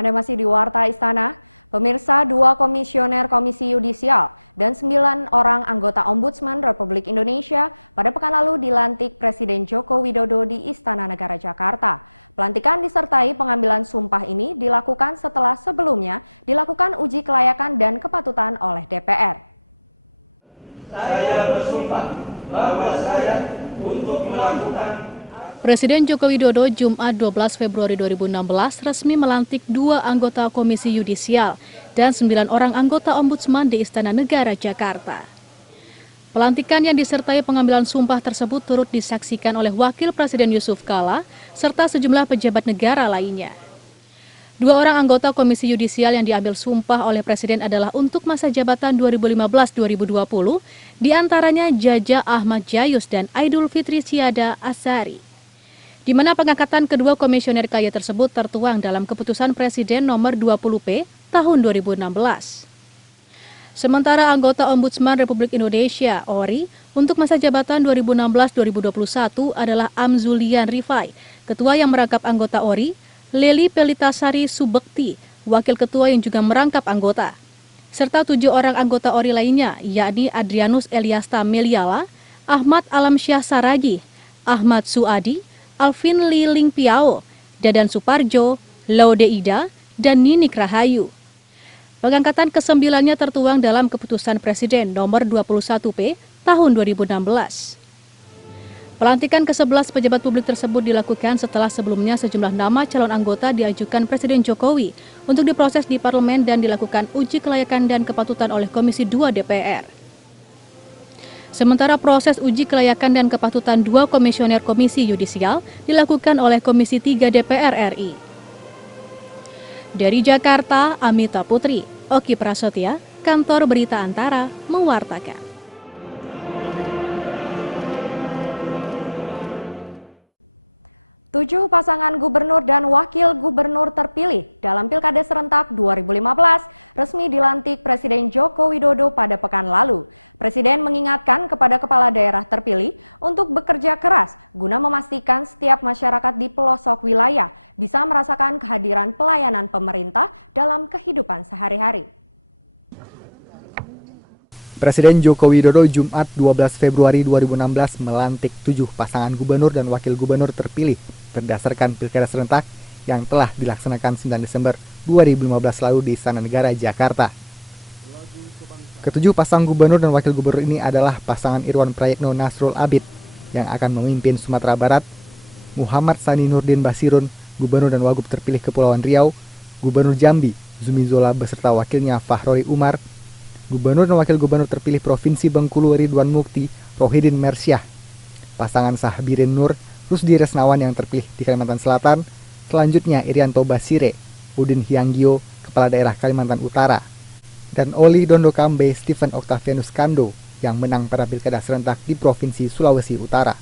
Anda masih di Warta Istana. Pemirsa, 2 komisioner Komisi Yudisial dan 9 orang anggota Ombudsman Republik Indonesia pada pekan lalu dilantik Presiden Joko Widodo di Istana Negara Jakarta. Pelantikan disertai pengambilan sumpah ini dilakukan setelah sebelumnya dilakukan uji kelayakan dan kepatutan oleh DPR. Saya bersumpah bahwa saya untuk melakukan. Presiden Joko Widodo Jumat 12 Februari 2016 resmi melantik 2 anggota Komisi Yudisial dan 9 orang anggota Ombudsman di Istana Negara Jakarta. Pelantikan yang disertai pengambilan sumpah tersebut turut disaksikan oleh Wakil Presiden Yusuf Kala serta sejumlah pejabat negara lainnya. 2 orang anggota Komisi Yudisial yang diambil sumpah oleh Presiden adalah untuk masa jabatan 2015-2020, diantaranya Jaja Ahmad Jayus dan Aidul Fitri Siada Asari. Di mana pengangkatan kedua komisioner KY tersebut tertuang dalam Keputusan Presiden Nomor 20P Tahun 2016. Sementara anggota Ombudsman Republik Indonesia (ORI) untuk masa jabatan 2016-2021 adalah Amzulian Rifai, Ketua yang merangkap anggota ORI, Leli Pelitasari Subekti, Wakil Ketua yang juga merangkap anggota, serta 7 orang anggota ORI lainnya, yakni Adrianus Eliasta Meliala, Ahmad Alamsyah Saragi, Ahmad Suadi, Alvin Liling Piao, Dadan Suparjo, Laude Ida, dan Ninik Rahayu. Pengangkatan ke-9-nya tertuang dalam Keputusan Presiden Nomor 21P Tahun 2016. Pelantikan ke-11 pejabat publik tersebut dilakukan setelah sebelumnya sejumlah nama calon anggota diajukan Presiden Jokowi untuk diproses di parlemen dan dilakukan uji kelayakan dan kepatutan oleh Komisi 2 DPR. Sementara proses uji kelayakan dan kepatutan 2 komisioner Komisi Yudisial dilakukan oleh Komisi 3 DPR RI. Dari Jakarta, Amita Putri, Oki Prasetya, Kantor Berita Antara, mewartakan. 7 pasangan gubernur dan wakil gubernur terpilih dalam Pilkada Serentak 2015 resmi dilantik Presiden Joko Widodo pada pekan lalu. Presiden mengingatkan kepada kepala daerah terpilih untuk bekerja keras guna memastikan setiap masyarakat di pelosok wilayah bisa merasakan kehadiran pelayanan pemerintah dalam kehidupan sehari-hari. Presiden Joko Widodo Jumat 12 Februari 2016 melantik 7 pasangan gubernur dan wakil gubernur terpilih berdasarkan Pilkada Serentak yang telah dilaksanakan 9 Desember 2015 lalu di Istana Negara, Jakarta. Ketujuh pasang gubernur dan wakil gubernur ini adalah pasangan Irwan Prayitno Nasrul Abid yang akan memimpin Sumatera Barat, Muhammad Sani Nurdin Basirun, gubernur dan wagub terpilih Kepulauan Riau, Gubernur Jambi Zumi Zola beserta wakilnya Fahrori Umar, Gubernur dan Wakil Gubernur terpilih Provinsi Bengkulu Ridwan Mukti Rohidin Mersyah, pasangan Sahbirin Nur Rusdi Resnawan yang terpilih di Kalimantan Selatan, selanjutnya Irianto Basire, Udin Hyangio, Kepala Daerah Kalimantan Utara, dan Oli Dondokambe Stephen Octavianus Kando yang menang pada Pilkada Serentak di Provinsi Sulawesi Utara.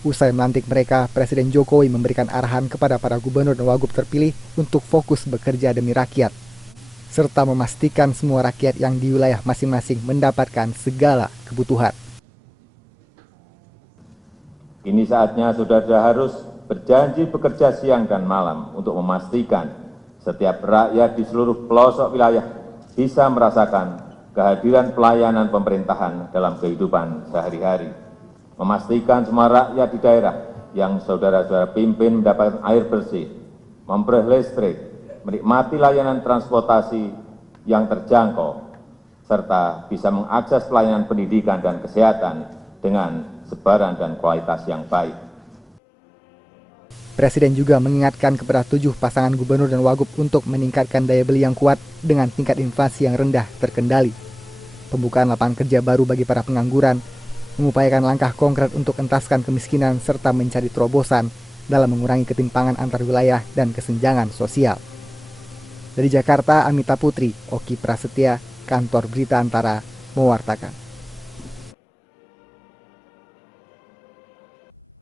Usai melantik mereka, Presiden Jokowi memberikan arahan kepada para gubernur dan wagub terpilih untuk fokus bekerja demi rakyat, serta memastikan semua rakyat yang di wilayah masing-masing mendapatkan segala kebutuhan. Kini saatnya saudara harus berjanji bekerja siang dan malam untuk memastikan setiap rakyat di seluruh pelosok wilayah bisa merasakan kehadiran pelayanan pemerintahan dalam kehidupan sehari-hari. Memastikan semua rakyat di daerah yang saudara-saudara pimpin mendapatkan air bersih, memperoleh listrik, menikmati layanan transportasi yang terjangkau, serta bisa mengakses pelayanan pendidikan dan kesehatan dengan sebaran dan kualitas yang baik. Presiden juga mengingatkan kepada 7 pasangan gubernur dan wagub untuk meningkatkan daya beli yang kuat dengan tingkat inflasi yang rendah terkendali, pembukaan lapangan kerja baru bagi para pengangguran, mengupayakan langkah konkret untuk entaskan kemiskinan serta mencari terobosan dalam mengurangi ketimpangan antar wilayah dan kesenjangan sosial. Dari Jakarta, Amita Putri, Oki Prasetya, Kantor Berita Antara, mewartakan.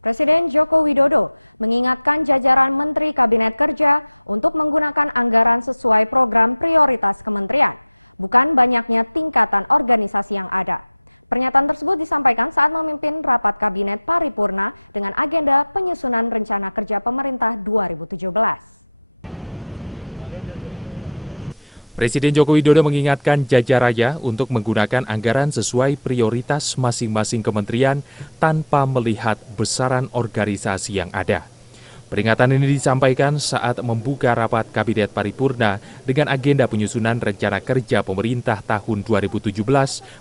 Presiden Joko Widodo mengingatkan jajaran Menteri Kabinet Kerja untuk menggunakan anggaran sesuai program prioritas kementerian, bukan banyaknya tingkatan organisasi yang ada. Pernyataan tersebut disampaikan saat memimpin rapat Kabinet Paripurna dengan agenda penyusunan rencana kerja pemerintah 2017. Presiden Joko Widodo mengingatkan jajarannya untuk menggunakan anggaran sesuai prioritas masing-masing kementerian tanpa melihat besaran organisasi yang ada. Peringatan ini disampaikan saat membuka rapat Kabinet Paripurna dengan agenda penyusunan rencana kerja pemerintah tahun 2017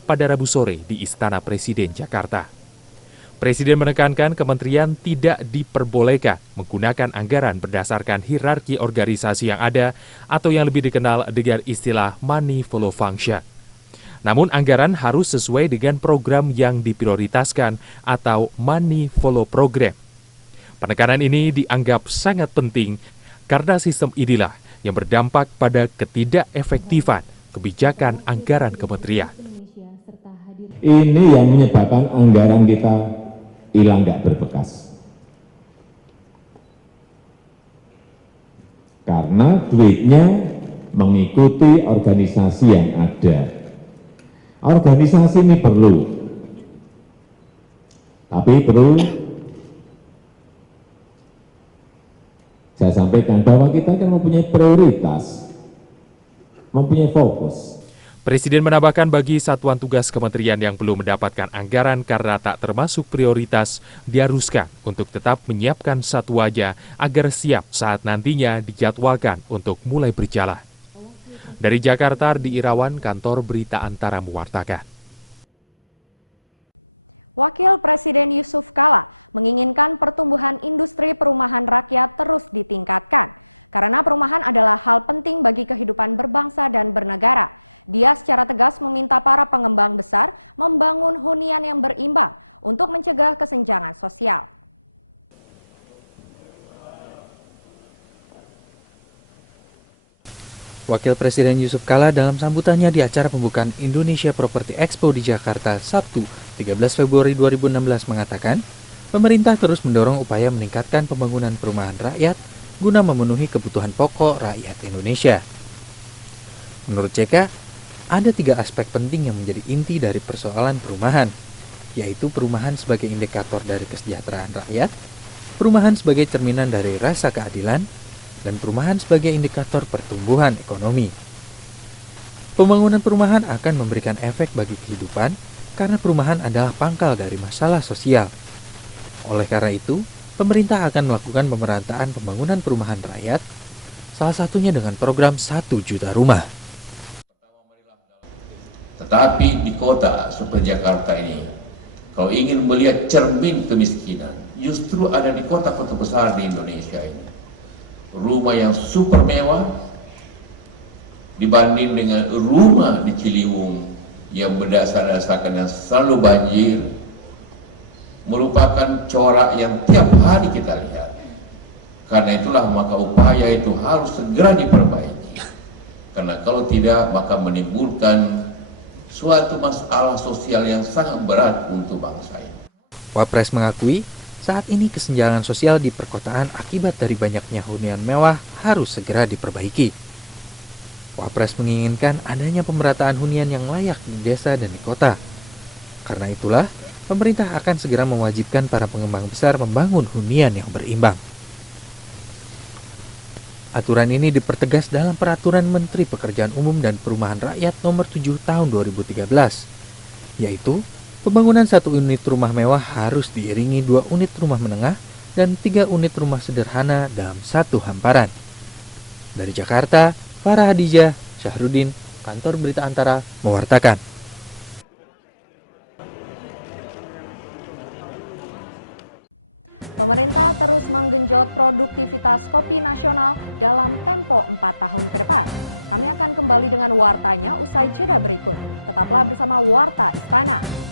pada Rabu sore di Istana Presiden Jakarta. Presiden menekankan kementerian tidak diperbolehkan menggunakan anggaran berdasarkan hierarki organisasi yang ada atau yang lebih dikenal dengan istilah money follow function. Namun anggaran harus sesuai dengan program yang diprioritaskan atau money follow program. Penekanan ini dianggap sangat penting karena sistem inilah yang berdampak pada ketidakefektifan kebijakan anggaran kementerian. Ini yang menyebabkan anggaran kita hilang nggak berbekas. Karena duitnya mengikuti organisasi yang ada. Organisasi ini perlu. Tapi perlu saya sampaikan bahwa kita kan mempunyai prioritas, mempunyai fokus. Presiden menambahkan bagi satuan tugas kementerian yang belum mendapatkan anggaran karena tak termasuk prioritas, diharuskan untuk tetap menyiapkan satuannya agar siap saat nantinya dijadwalkan untuk mulai berjalan. Dari Jakarta, Ardi Irawan, Kantor Berita Antara mewartakan. Wakil Presiden Yusuf Kala menginginkan pertumbuhan industri perumahan rakyat terus ditingkatkan, karena perumahan adalah hal penting bagi kehidupan berbangsa dan bernegara. Dia secara tegas meminta para pengembang besar membangun hunian yang berimbang untuk mencegah kesenjangan sosial. Wakil Presiden Yusuf Kala dalam sambutannya di acara pembukaan Indonesia Property Expo di Jakarta Sabtu 13 Februari 2016 mengatakan, pemerintah terus mendorong upaya meningkatkan pembangunan perumahan rakyat guna memenuhi kebutuhan pokok rakyat Indonesia. Menurut JK, ada 3 aspek penting yang menjadi inti dari persoalan perumahan, yaitu perumahan sebagai indikator dari kesejahteraan rakyat, perumahan sebagai cerminan dari rasa keadilan, dan perumahan sebagai indikator pertumbuhan ekonomi. Pembangunan perumahan akan memberikan efek bagi kehidupan karena perumahan adalah pangkal dari masalah sosial. Oleh karena itu, pemerintah akan melakukan pemerataan pembangunan perumahan rakyat, salah satunya dengan program 1 juta rumah. Tetapi di kota seperti Jakarta ini, kalau ingin melihat cermin kemiskinan, justru ada di kota-kota besar di Indonesia ini. Rumah yang super mewah dibanding dengan rumah di Ciliwung yang berdasar-dasarkan yang selalu banjir, merupakan corak yang tiap hari kita lihat. Karena itulah maka upaya itu harus segera diperbaiki. Karena kalau tidak maka menimbulkan suatu masalah sosial yang sangat berat untuk bangsa ini. Wapres mengakui saat ini kesenjangan sosial di perkotaan akibat dari banyaknya hunian mewah harus segera diperbaiki. Wapres menginginkan adanya pemerataan hunian yang layak di desa dan di kota. Karena itulah, pemerintah akan segera mewajibkan para pengembang besar membangun hunian yang berimbang. Aturan ini dipertegas dalam Peraturan Menteri Pekerjaan Umum dan Perumahan Rakyat Nomor 7 Tahun 2013, yaitu pembangunan 1 unit rumah mewah harus diiringi 2 unit rumah menengah dan 3 unit rumah sederhana dalam satu hamparan. Dari Jakarta, Farah Hadijah, Syahrudin, Kantor Berita Antara mewartakan. Pemerintah terus menggenjot produktivitas kopi nasional dalam tempo 4 tahun ke depan. Kami akan kembali dengan wartanya usai jeda berikut. Tetaplah bersama Warta Istana.